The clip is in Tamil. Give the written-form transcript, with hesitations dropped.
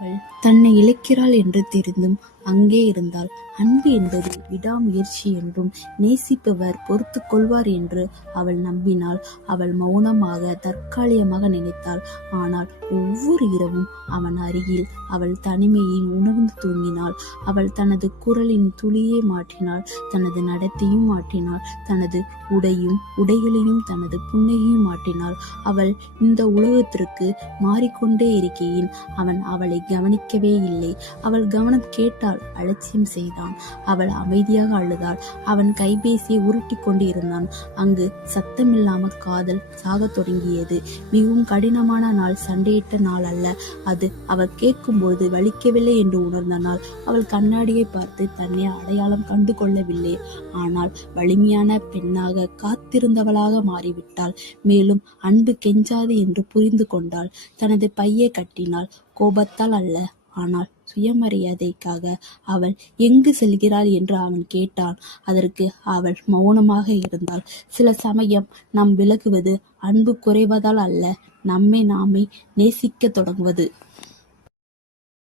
அவள் தன்னை இழக்கிறாள் என்று தெரிந்தும் அங்கே இருந்தாள். அன்பு என்பது விடாமுயற்சி என்றும் நேசிப்பவர் பொறுத்து கொள்வார் என்று அவள் நம்பினாள். அவள் மௌனமாக தற்காலிகமாக நினைத்தாள். ஆனால் ஒவ்வொரு இரவும் அவன் அருகில் அவள் தனிமையை உணர்ந்து தூங்கினாள். அவள் தனது குரலின் துளியை மாற்றினாள், தனது நடத்தையும் மாற்றினாள், தனது உடைகளையும் தனது புன்னகையும் மாற்றினாள். அவள் இந்த உலகத்திற்கு மாறிக்கொண்டே இருக்கையில் அவன் அவளை கவனிக்கவே இல்லை. அவள் கவனம் கேட்டாள், அலட்சியம் செய்தான். அவள் அமைதியாக அழுதாள். அவன் கைபேசியை உருட்டி கொண்டு இருந்தான். அங்கு சத்தமில்லாமல் காதல் சாகத் தொடங்கியது. மிகவும் கடினமான நாள், சண்டையிட்ட நாள் அல்ல அது. அவள் கேட்கும்போது வலிக்கவில்லை என்று உணர்ந்த நாள். அவள் கண்ணாடியை பார்த்து தன்னை அடையாளம் கண்டு கொள்ளவில்லை. ஆனால் வலிமையான பெண்ணாக காத்திருந்தவளாக மாறிவிட்டாள். மேலும் அன்பு கெஞ்சாது என்று புரிந்து கொண்டாள். தனது பையை கட்டினாள், கோபத்தால் அல்ல, ஆனால் சுயமரியாதைக்காக. அவள் எங்கு செல்கிறாள் என்று அவன் கேட்டான். அதற்கு அவள் மௌனமாக இருந்தாள். சில சமயம் நாம் விலகுவது அன்பு குறைவதால் அல்ல, நம்மை நாமே நேசிக்க தொடங்குவது.